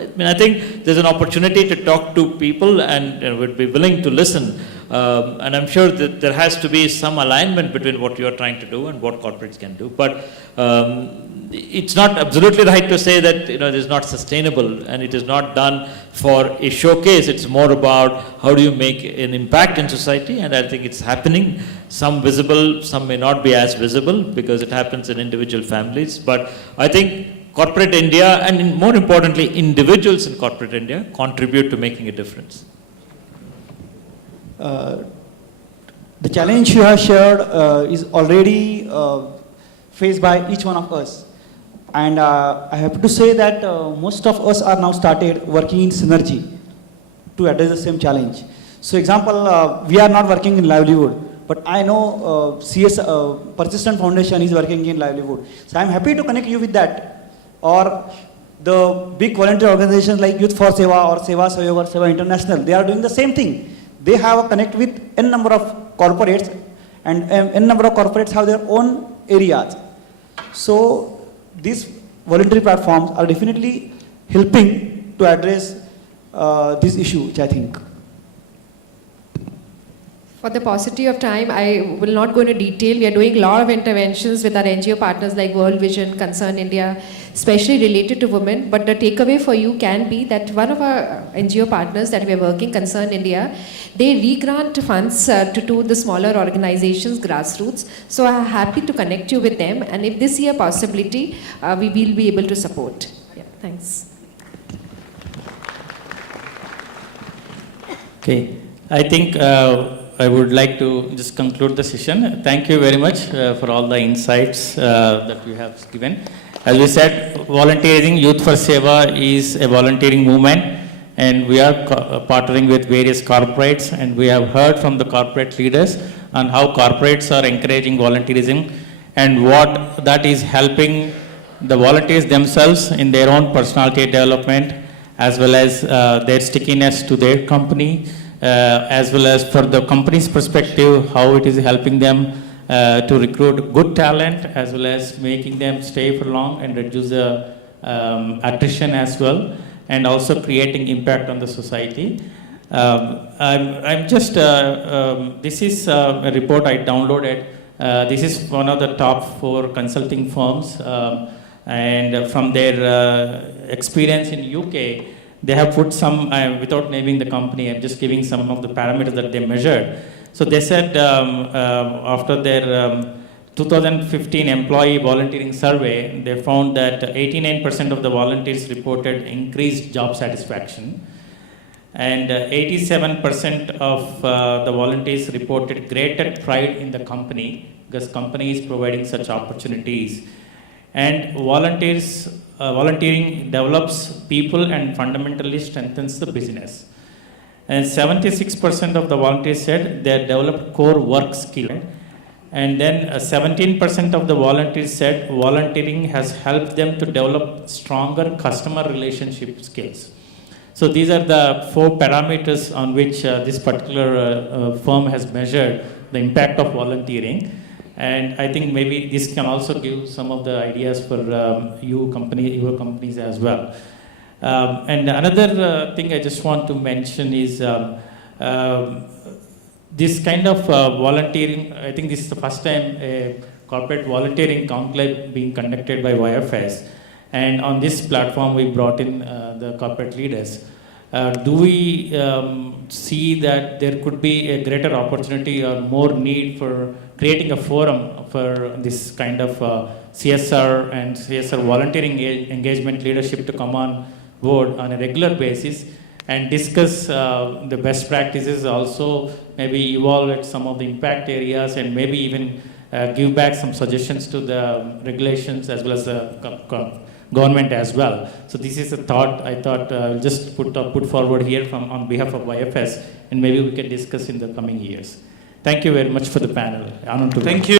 I mean, I think there's an opportunity to talk to people and would be willing to listen. And I'm sure that there has to be some alignment between what you're trying to do and what corporates can do. But it's not absolutely right to say that it is not sustainable and it is not done for a showcase. It's more about how do you make an impact in society, and I think it's happening. Some visible, some may not be as visible because it happens in individual families. But I think corporate India, and more importantly, individuals in corporate India, contribute to making a difference. The challenge you have shared is already faced by each one of us. And I have to say that most of us are now started working in synergy to address the same challenge. So example, we are not working in livelihood, but I know Persistent Foundation is working in livelihood. So I'm happy to connect you with that. Or the big volunteer organizations like Youth for Seva or Seva Sahyog or Seva International, they are doing the same thing. They have a connect with n number of corporates, and n number of corporates have their own areas. So these voluntary platforms are definitely helping to address this issue, which I think. For the paucity of time, I will not go into detail. We are doing a lot of interventions with our NGO partners like World Vision, Concern India, especially related to women. But the takeaway for you can be that one of our NGO partners that we are working, Concern India, they re-grant funds to the smaller organizations, grassroots. So I'm happy to connect you with them. And if this is a possibility, we will be able to support. Yeah, thanks. Okay, I think I would like to just conclude the session. Thank you very much for all the insights that you have given. As we said, volunteering, Youth for Seva is a volunteering movement, and we are partnering with various corporates, and we have heard from the corporate leaders on how corporates are encouraging volunteerism and what that is helping the volunteers themselves in their own personality development, as well as their stickiness to their company, as well as for the company's perspective, how it is helping them to recruit good talent, as well as making them stay for long and reduce the attrition as well, and also creating impact on the society. I'm just, this is a report I downloaded. This is one of the top 4 consulting firms, and from their experience in UK, they have put some, without naming the company, I'm just giving some of the parameters that they measured. So they said after their 2015 employee volunteering survey, they found that 89% of the volunteers reported increased job satisfaction, and 87% of the volunteers reported greater pride in the company because company is providing such opportunities. And volunteering develops people and fundamentally strengthens the business. And 76% of the volunteers said they developed core work skill. And then 17% of the volunteers said volunteering has helped them to develop stronger customer relationship skills. So these are the 4 parameters on which this particular firm has measured the impact of volunteering. And I think maybe this can also give some of the ideas for your companies as well. And another thing I just want to mention is this kind of volunteering. I think this is the first time a corporate volunteering conclave being conducted by YFS. And on this platform, we brought in the corporate leaders. Do we see that there could be a greater opportunity or more need for creating a forum for this kind of CSR and CSR volunteering engagement leadership to come on board on a regular basis and discuss the best practices, also maybe evaluate some of the impact areas, and maybe even give back some suggestions to the regulations as well as the government as well. So this is a thought I thought I'll just put forward here on behalf of YFS, and maybe we can discuss in the coming years. Thank you very much for the panel. Thank you.